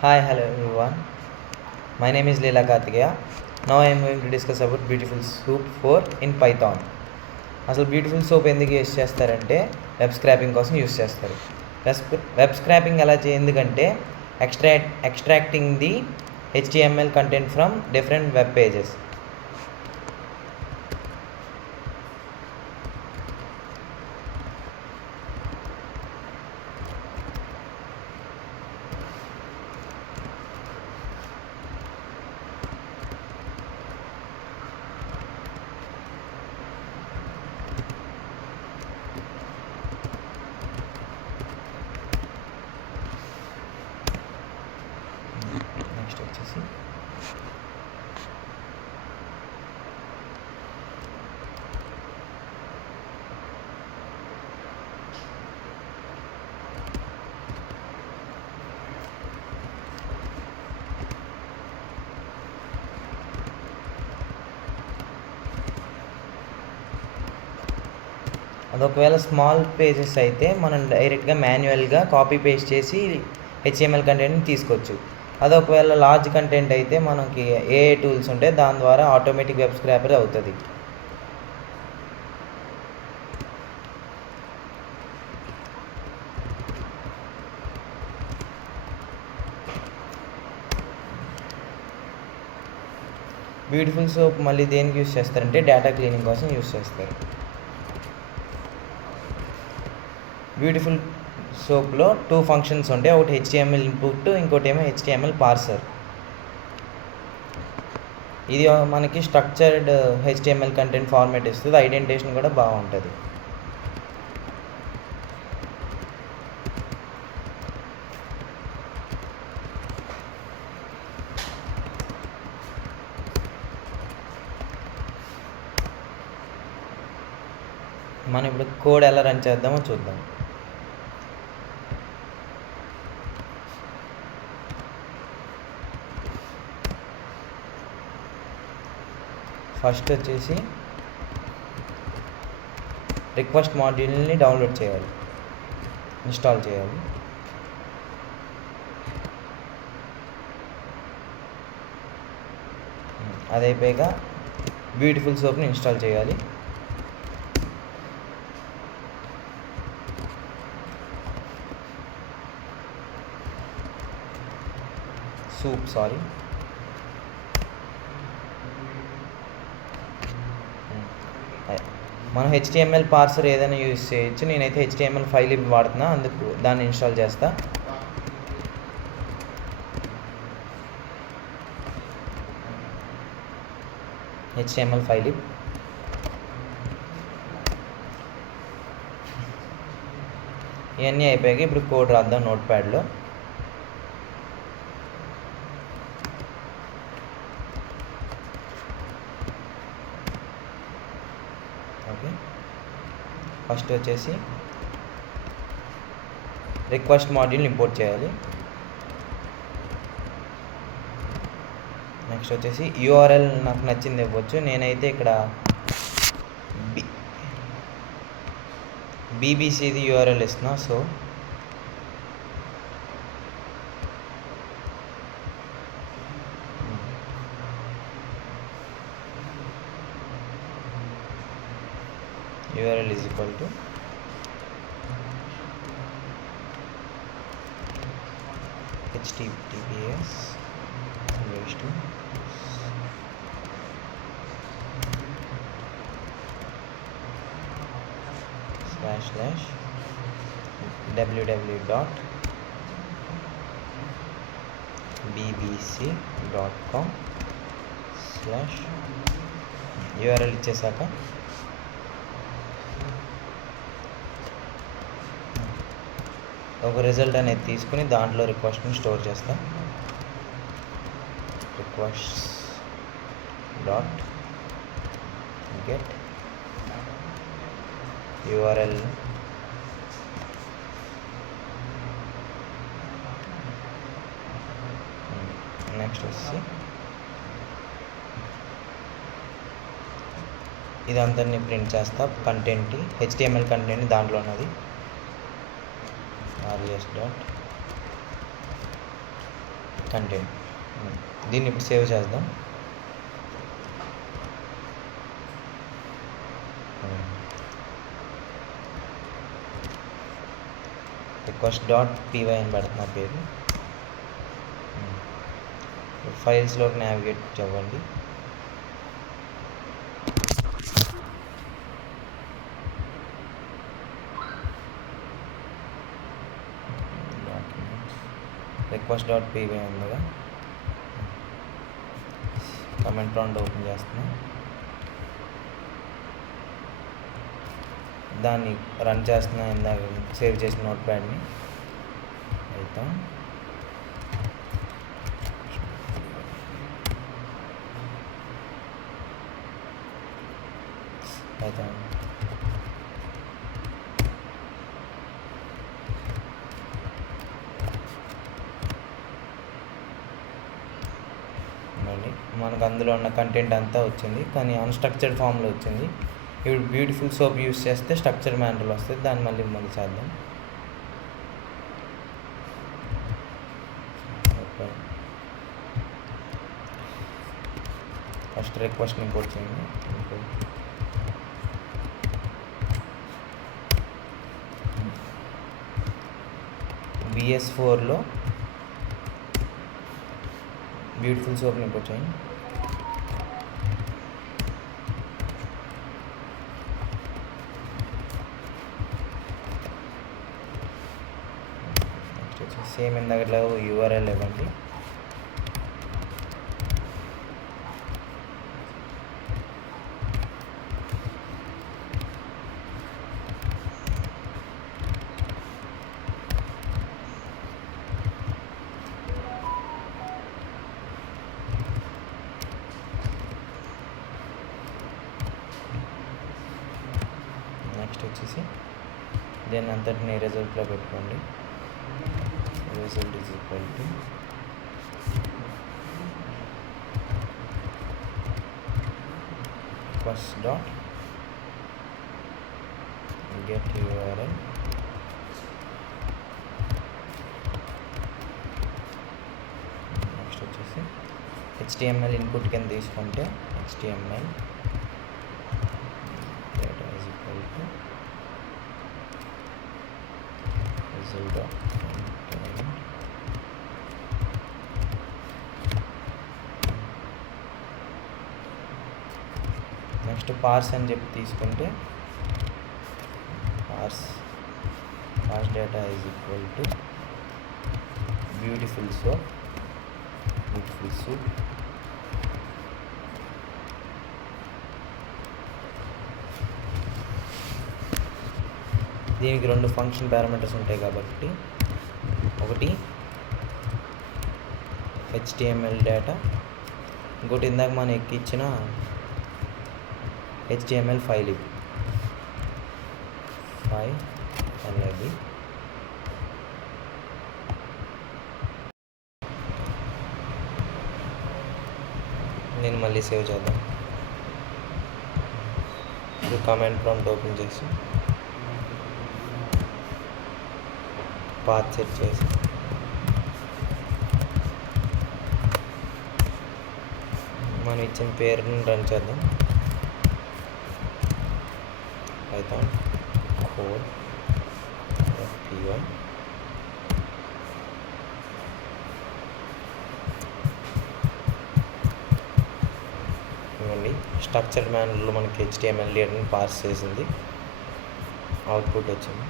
Hi, hello everyone. My name is Leela Kartikeya. Now I am going to discuss about beautiful soup 4 in Python. అసలు beautiful soap ఎందుకు యూస్ చేస్తారంటే web scrapping కోసం యూస్ చేస్తారు. Web scrapping ఎందుకంటే extracting the HTML content from different web pages. Next వచ్చేసి అది ఒకవేళ small pages అయితే మనం డైరెక్ట్గా మాన్యువల్గా కాపీ పేస్ట్ చేసి HTML కంటెంట్ని తీసుకోవచ్చు. అది ఒకవేళ లార్జ్ కంటెంట్ అయితే మనకి AI టూల్స్ ఉంటాయి, దాని ద్వారా ఆటోమేటిక్ వెబ్ స్క్రాపర్ అవుతుంది. బ్యూటిఫుల్ సోప్ మళ్ళీ దేనికి యూస్ చేస్తారంటే డేటా క్లీనింగ్ కోసం యూస్ చేస్తారు. బ్యూటిఫుల్ సోప్లో 2 ఫంక్షన్స్ ఉంటాయి. ఒకటి HTML ఇన్పుట్, ఇంకోటి ఏమో HTML పార్సర్. ఇది మనకి స్ట్రక్చర్డ్ HTML కంటెంట్ ఫార్మాట్ ఇస్తుంది. ఐడెంటిఫికేషన్ కూడా బాగుంటుంది. మనం ఇప్పుడు కోడ్ ఎలా రన్ చేద్దామో చూద్దాం. ఫస్ట్ వచ్చేసి రిక్వెస్ట్ మాడ్యూల్ని డౌన్లోడ్ చేయాలి, ఇన్స్టాల్ చేయాలి. అది అయిపోయాక బ్యూటిఫుల్ సోప్ని ఇన్స్టాల్ చేయాలి. మనం HTML పార్సర్ ఏదైనా యూజ్ చేయొచ్చు. నేనైతే HTML5 వాడుతున్నా, అందుకు దాన్ని ఇన్స్టాల్ చేస్తా. HTML5 ఇవన్నీ అయిపోయాక ఇప్పుడు కోడ్ రాద్దాం నోట్ ప్యాడ్లో. ఓకే, ఫస్ట్ వచ్చేసి రిక్వెస్ట్ మాడ్యూల్ని ఇంపోర్ట్ చేయాలి. నెక్స్ట్ వచ్చేసి URL నాకు నచ్చింది ఇవ్వచ్చు. నేనైతే ఇక్కడ BBCది URL ఇస్తున్నా. So URL is equal to https www.bbc.com URL ఇచ్చేసాక ఒక రిజల్ట్ అనేది తీసుకుని దాంట్లో రిక్వెస్ట్ని స్టోర్ చేస్తా. Request dot get URL next వచ్చి ఇదంతా ప్రింట్ చేస్తా. కంటెంట్ HTML కంటెంట్ దాంట్లో ఉన్నది. res dot content. దీన్ని ఇప్పుడు సేవ్ చేద్దాం. request.py అని పెడుతున్న పేరు. ఫైల్స్లోకి నావిగేట్ అవ్వండి. request.py ఉందిగా, కమెంట్ ప్రాంప్ట్ ఓపెన్ చేస్తున్నాం. దాన్ని రన్ చేస్తున్నా, ఇందాక సేవ్ చేసిన నోట్ ప్యాడ్ని. అయితే మనకు అందులో ఉన్న కంటెంట్ అంతా వచ్చింది, కానీ అన్స్ట్రక్చర్డ్ ఫామ్లో వచ్చింది. ఇప్పుడు బ్యూటిఫుల్ సోప్ యూస్ చేస్తే స్ట్రక్చర్ మ్యానర్లో వస్తుంది. దాన్ని మళ్ళీ చేద్దాం. ఫస్ట్ రిక్వెస్ట్ ఇంపోర్ట్ చేయండి. BS4లో బ్యూటిఫుల్ సోప్ని ఇంపోర్ట్ చేయండి. సేమ్ ఇందాకట్లో URL ఇవ్వండి. నెక్స్ట్ వచ్చేసి దీన్ని అంతటిని రిజల్ట్లో పెట్టుకోండి. result is equal to first dot get URL next వచ్చేసి HTML ఇన్పుట్ కింద తీసుకుంటే HTML data is equal to result dot next parse అని చెప్పి తీసుకుంటే parse data is equal to beautiful soup. దీనికి 2 ఫంక్షన్ పారామీటర్స్ ఉంటాయి కాబట్టి, ఒకటి HTML డేటా, ఇంకోటి ఇందాక మనం ఎక్కించిన HTML ఫైల్. ఇది ఫైల్ అనేది నేను మళ్ళీ సేవ్ చేద్దాం. ఇది కమెంట్ ప్రాంప్ట్ ఓపెన్ చేసి పాత్ సెట్ చేసి మనం ఇచ్చిన పేరుని రన్ చేద్దాం. python code py ఇవ్వండి. స్ట్రక్చర్ మ్యానర్లో మనకి HTML డేటాని పాస్ చేసింది, అవుట్పుట్ వచ్చింది.